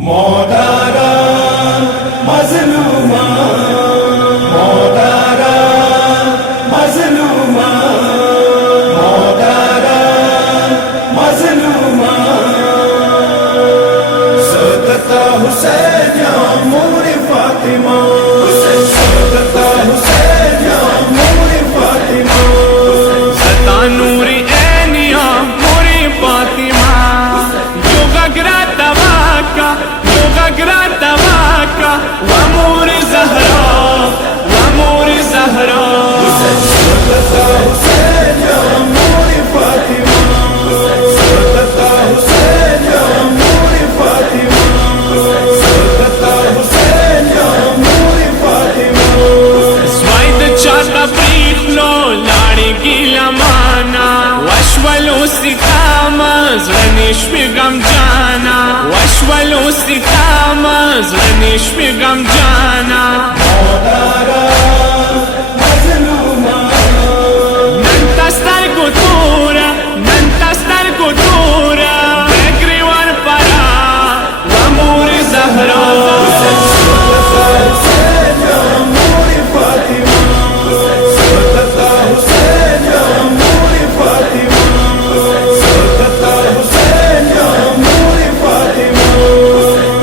मोदारा मजलूमा, मोदारा मजलूमा, मोदारा मजलूमा। सदता हुसैन या मोरे फातिमा, सदता हुसैन या मोरे फातिमा। सता नूरी ऐनिया मोरे फातिमा, योगा गिरा तवाका, योगा गिरा तवाका, वमोरे ज़हरा, वमोरे ज़हरा। सदता हुसैन या मोरे फातिमा, सदता हुसैन या मोरे फातिमा, सदता हुसैन या मोरे फातिमा। स्वाइद चाटा प्रीखलो लाड़ी गिला माना, वशवलो सिकामा ज़्रनिश गम जाना, वशवलो सिकामा ज़्रनिश गम जाना। मोदारा मजलूमा, नंतस्तर गुतूरा, नंतस्तर गुतूरा, बेगरीवर परा, वमोरे ज़हरा। सदता हुसैन या मोरे फातिमा, सदता हुसैन या मोरे फातिमा, सदता हुसैन या मोरे फातिमा।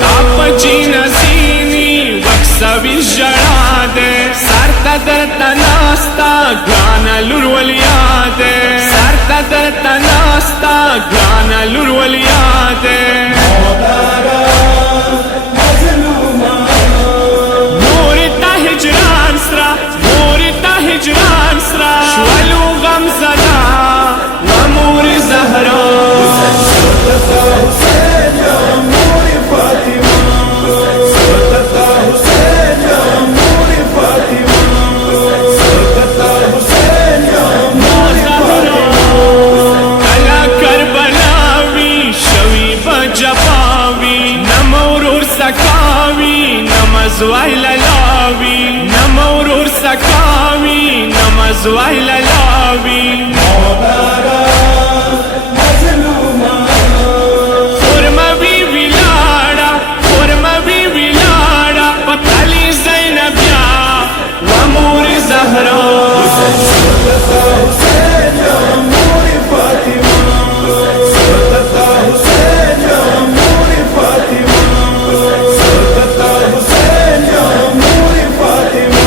तापची नसीनी वक्सवी जड़ादे, सरता दरता नास्ता गाना लुरवलियादे, सरता दरता नास्ता गाना लुरवलियादे। मोदारा मजलूमा, मोरिता हिजरान सरा, मोरिता हिजरान सरा, श्वलू गम ज़दा वमोरे ज़हरा। सदता हुसैन या मोरे फातिमा, सदता हुसैन या मोरे फातिमा, सदता हुसैन या मोरे फातिमा। कला करबलावी शवी बजपावी, नमौरूर सकावी नमज वाइलावी, नमौरूर सकावी नमज वाइलावी। मोदारा मजलूमा, खुरमवी विलाड़ा, खुरमवी विलाड़ा, पतली ज़ैनबिया वमोरे ज़हरा। सदता हुसैन या मोरे फातिमा, सदता हुसैन या मोरे फातिमा, सदता हुसैन या मोरे फातिमा।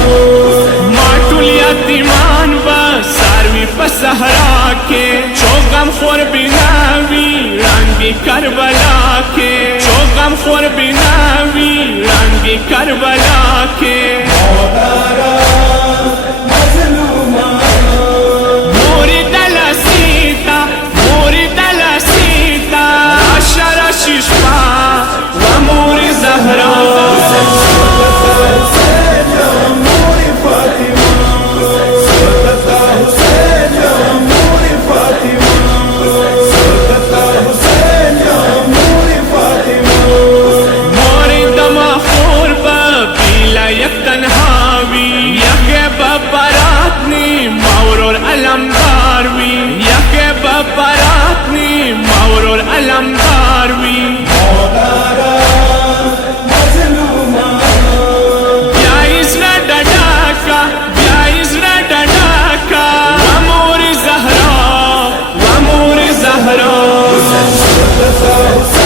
माटुल यतीमान व सारवी पसहरा के, चौगम खोर बिनावी रंगी करबला के, चौगम खोर बिनावी रंगी करबला के। मोदारा मजलूमा, मोरी दला सीता, मोरी दला सीता, राशा शिष्पा वमोरे ज़हरा। सदता हुसैन या मोरे फातिमा, सदता हुसैन या मोरे फातिमा, सदता हुसैन या मोरे फातिमा। मोरे दमा खोर पीला यकतनहावी, यके बरातनी मावरोर अलमदारवी, यके बरातनी मावरोर अलमदारवी। मोदारा मजलूमा, ब्याइज़ डडाका, ब्याइज़ डडाका, वमोरे ज़हरा, वमोरे ज़हरा। सदता हुसैन